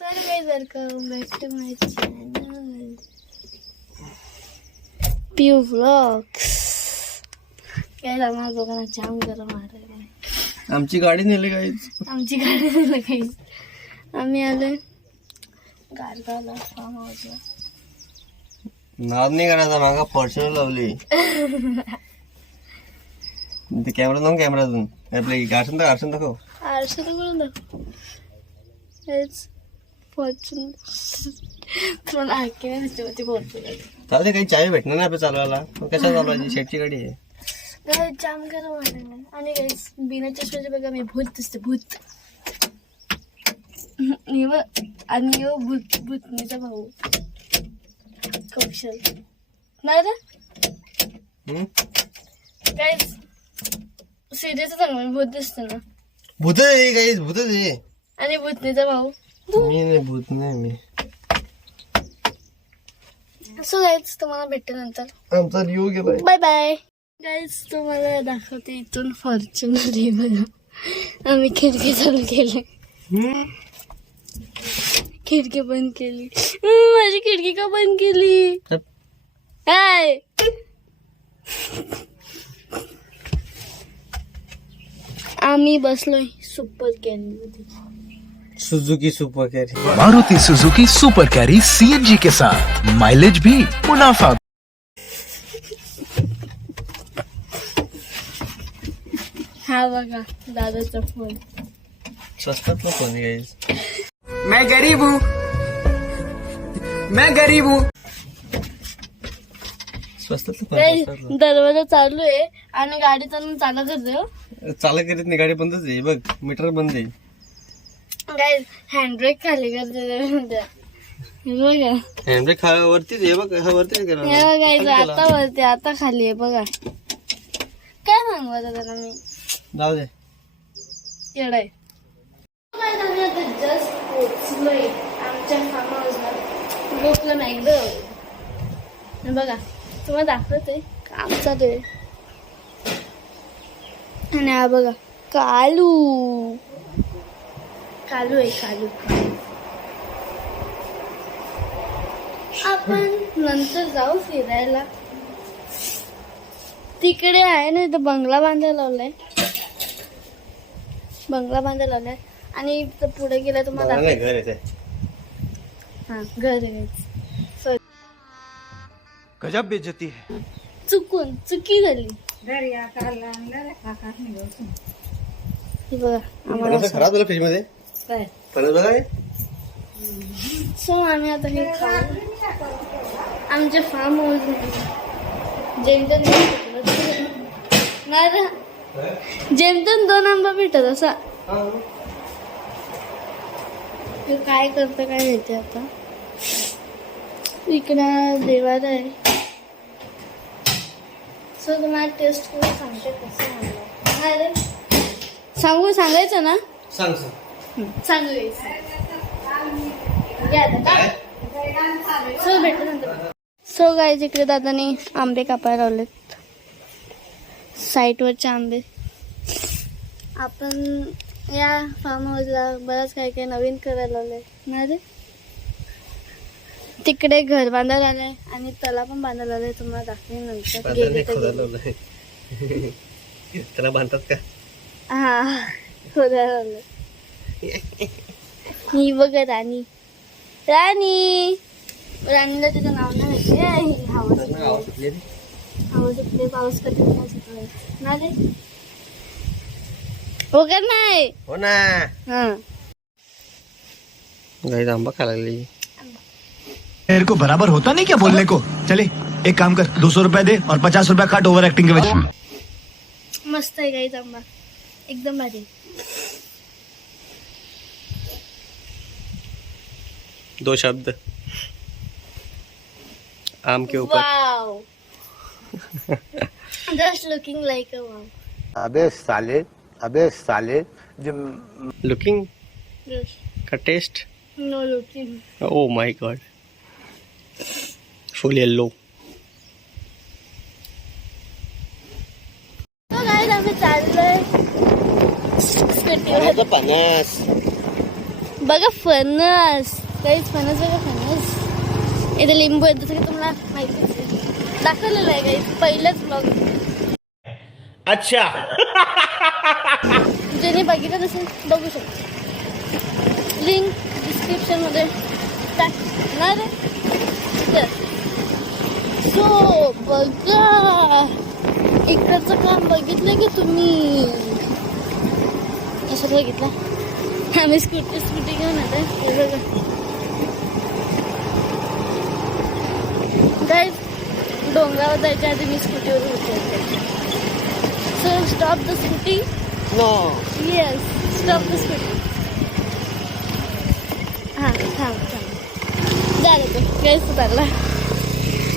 Sir काय welcome back to my channel Piu vlogs. काय आम्हाला दोघांना जाम गरम मारायला. आमची गाडी नेली गाईच. आमची गाडी नेली गाईच. आम्ही आलोय गारगावला फार्म हाऊसला. नाद नाही करायचा, मागा फॉर्च्युनर लावली. ते कॅमेरा जाऊन कॅमेरातून आपले आरशन दाखव. आरशा तर करून दाखव. हेच फॉर्च्युनर पण आखी नसते होती फॉर्च्युनर. चालते काही चावी भेटणार नाही आपल्या चालवायला. कशा चालवायची? शेटची गाडी आहे. जाम गरम वाटलं. आणि काही बिना चष्म्याचे बघा मी भूत दिसते. भूत आणि भूत भूतनीचा भाऊ कौशल नाही रे. काय सिरियस सांग, भूत दिसते ना. भूत आहे काही, भूत आहे. आणि भूतनीचा भाऊ मी नाही, भूत नाही मी. असं गाईज तुम्हाला भेटेल नंतर. आमचा रिव्ह्यू गेलाय. Bye bye guys. तुम्हाला दाखवते इथून फॉर्च्युनर आहे बघा. आम्ही खिडकी चालू केली. खिडकी बंद केली. माझी खिडकी का बंद केली? काय आम्ही बसलोय सुपर कॅरी मध्ये. Suzuki super carry. Maruti Suzuki super कैरी सीएनजी के साथ माइलेज भी मुनाफा. हा बघा दादाचा फोन. स्वस्तात ना फोन गाईज. मैं गरीब हूँ, मैं गरीब हूँ. स्वस्तात काही दरवाजा चालू आहे आणि गाडी चालून चालत होते. चालक करीत नाही, गाडी बंदच आहे. बघ मीटर बंद आहे. काय हँडब्रेक खाली करते बघा. हँडब्रेक हा वरतीच आहे बघ. हा वरतीच केला. हे बघायचं आता वरती आता खाली आहे बघा. काय सांगू त्याला मी. जाऊ दे. येडाय. आम्ही आता जस्ट पोचलोय आमच्या फार्म हाऊसला. लोकला एकदम बघा तुम्हाला दाखवते काम चालू आहे. आणि हा बघा कालू कालू आहे. कालू आपण नंतर जाऊ फिरायला. तिकडे आहे ना इथं बंगला बांधायला लावलाय. बंगला बांधायला लावलाय आणि पुढे गेला तुम्हाला नाही, घर आहे ते. हा घर आहे. गजब बेइज्जती है. चुकी झाली. हे बघा आम्हाला फणस खराब झालं फ्रीज मध्ये. काय फणस बघा हे. सो आम्ही आता हे खाऊ. आमच्या फार्म हाऊस जेमतेम नाही जेमतेम 2 आंबा भेटत असा. हे काय करतं काय माहिती आता. इकडं देवाला आहे. सो तुम्हाला टेस्ट करून सांगते कसं म्हणलं. नाही रे सांगायचं ना. सांग सांगू सो भेटू नंतर. सो गाईज इकडे दादाने आंबे कापायला लावलेत. साईटवरचे आंबे. आपण या फार्म हाऊसला बरंच काय काय नवीन करायला लावलंय ना रे. तिकडे घर बांधायला आलंय आणि तला पण बांधायला आलंय. तुम्हाला दाखवेन नंतर गेले तर. त्याला बांधतात का? हा खोदायला लावलंय. ही बघा राणी. राणीला तिचं नाव नाही माहिती. हवा सुटले पाऊस कधी ना रे. हो का नाही. हो ना. हा गाईज आंबा खायला लागली. मेरे को बराबर होता नहीं क्या बोलने को. चले एक काम कर, 200 रुपया दे और 50 रुपया काट ओवर एक्टिंग के वजह. मस्त आहे गाईज आंबा एकदम भारी. 2 शब्द आम के ऊपर. Wow just looking like a wow. अबे साले लुकिंग का taste. No looking. Oh my God. Full yellow. तो गाईज आम्ही चाललोय स्कूटीवर. 50. बघा फणस, काहीच फणस बघा फणस. इथे लिंबू आहे जसं की तुम्हाला माहितीच आहे, दाखवलेलं आहे काही पहिलंच ब्लॉग. अच्छा. ज्याने बघितलं नसेल बघू शकतो, लिंक डिस्क्रिप्शन मध्ये टाकणार आहे. सो बघा इकडचं काम बघितलं की तुम्ही, कसं बघितलं आम्ही स्कूटी घेऊन आले. हे बघा गाईज, डोंगरावर जायच्या आधी मी स्कूटीवर उतरते. So stop the scooty. No. Yes, stop the scooty. हां थांब झालं ते गाईज उतरला.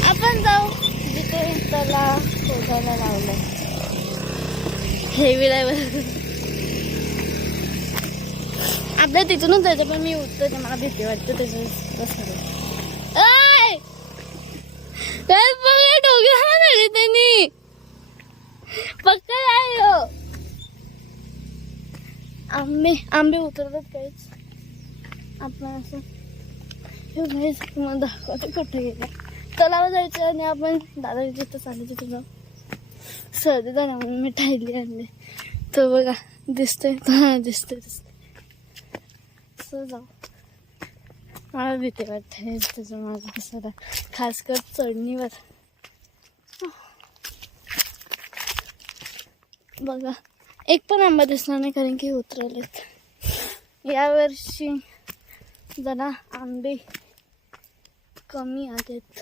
आपण जाऊ जिथे त्याला शोधायला लावलं. हेवी ड्रायव्हर आपल्या तिथूनच जायचं, पण मी उठते मला भीती वाटते त्याच्या. काय बघा डोंगरावर आले त्यांनी, पक्का आहे. आंबे उतरतात काहीच. आपण असं हे काहीच तुम्हाला दाखवते कुठे गेलं. तलाव जायचं आणि आपण दादा जिथं चालू तिथं जाऊ. सर्दी झाली म्हणून मी टाळली आणले. तो बघा दिसतोय, दिसतोय. जाऊ, मला भीती वाटते त्याचं माझं कसं, खास कर चढणीवर. बघा एक पण आंबा दिसणार नाही कारण की उतरलेत. यावर्षी जरा आंबे कमी आलेत.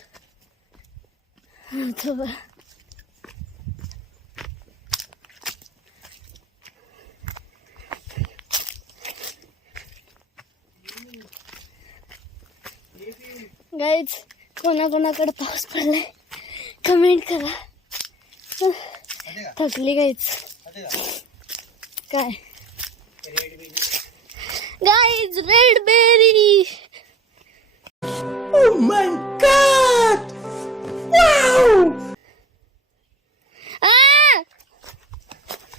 गाईज, कोणाकोणाकडे पाऊस पडलाय कमेंट करा. थकली गाईज. काय guys, red berry. Oh my God! Wow!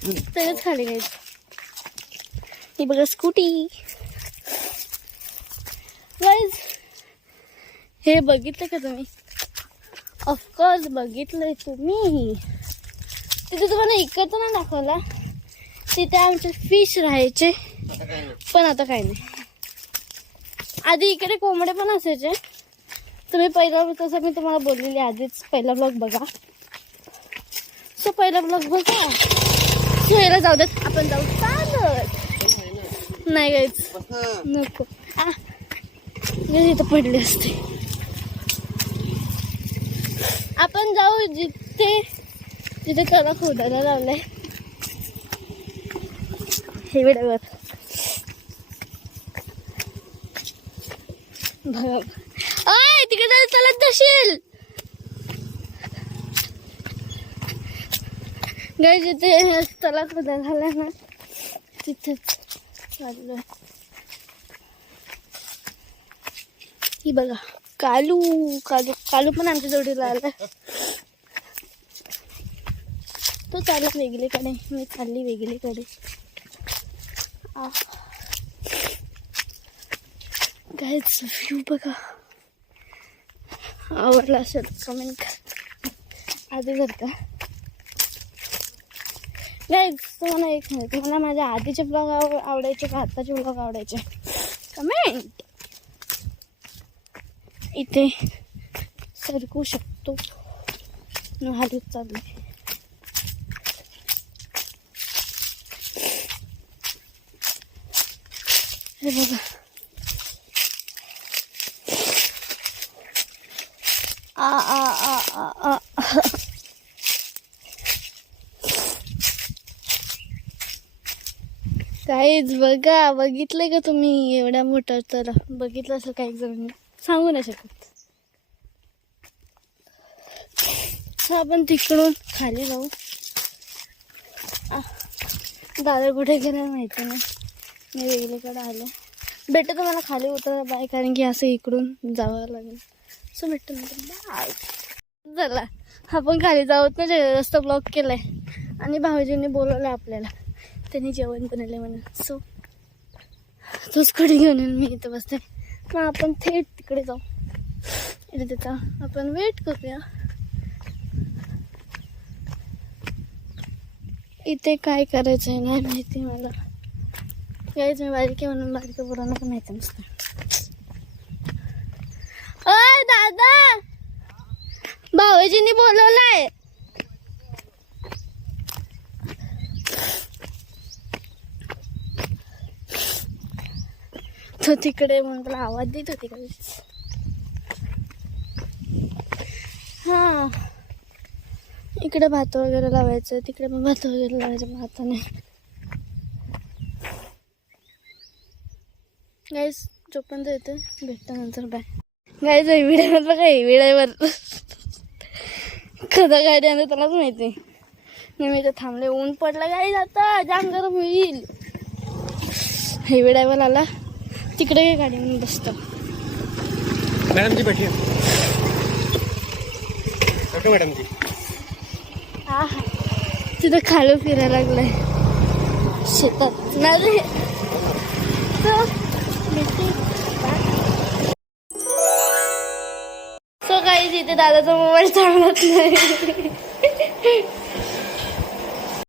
सगळंच खाली गाईज. ही बघा स्कूटी. गाईज, हे बघितलं का तुम्ही? ऑफकोर्स बघितलंय तुम्ही. तिथे तुम्हाला इकडचं ना दाखवला, तिथे आमचे फिश राहायचे, पण आता काही नाही. आधी इकडे कोंबडे पण असायचे. तुम्ही पहिला तसं मी तुम्हाला बोललेली आधीच, पहिला ब्लॉग बघा. सो पहिला ब्लॉग बघा. सो याला जाऊ देत, आपण जाऊ चालत. नाही गाईच नको, इथं पडले असते. आपण जाऊ जिथे त्याला खोदायला लावलंय हे वेळेवर. बघा तिकडे चालत जाशील. गाय जिथे त्याला खोदायला झालाय ना तिथेच चाललोय. ही बघा कालू कालू कालू पण आमच्या जोडीला आला. तो चालत वेगळीकडे, मी चालली वेगळीकडे. गाईज व्ह्यू बघा. आवडला असेल कमेंट करा आधी जर का. गाईज तुम्हाला एक नाही, तुम्हाला माझ्या आधीचे ब्लॉग आवडायचे का आत्ताचे ब्लॉग आवडायचे कमेंट. इथे सरकू शकतो न हालत चालले. हे बघा काहीच बघा. बघितलंय का तुम्ही एवढ्या मोठा? तर बघितलं असेल काही जणांनी, सांगू नाही शकत. आपण तिकडून खाली जाऊ. दादा कुठे गेला माहिती नाही, मी वेगळीकडे आले. भेटत मला खाली उतरा बाय, कारण की असं इकडून जावं लागेल. सो भेटतो बाय. चला आपण खाली जाऊत ना, रस्ता ब्लॉक केलाय आणि भाऊजींनी बोलवलं आपल्याला, त्यांनी जेवण बनवले म्हणून. सो तो स्कूटी घेऊन येऊन मी इथे बसते. मग आपण थेट तिकडे जाऊ. इथे तिथं आपण वेट करूया. इथे काय करायचं आहे नाही माहिती मला. यायचं मी बारीक आहे म्हणून बारीक पोरांना पण माहिती नसतं. अय दादा, भाऊजींनी बोलवलाय. तो तिकडे म्हणून त्याला आवाज देत होती का? हा, इकडे भात वगैरे लावायचं, तिकडे पण भात वगैरे लावायचं भाताने. गाईस जोपर्यंत येते भेटतं नंतर बाय. गाईज व्हिडिओवर बघा, व्हिडिओवर कदा गाडी आणते त्यालाच माहिती. नाही मी तर थांबले, ऊन पडलं गाईज, आता जाम गरम होईल. हे ड्रायव्हर आला तिकडे काय गाडी म्हणून बसतं. मॅडम जी बैठी मॅडम जी. हा हा, तिथं खाली फिरायला लागलंय शेतात. नाही सो गाईज इथे दादाचा मोबाईल चालत नाही.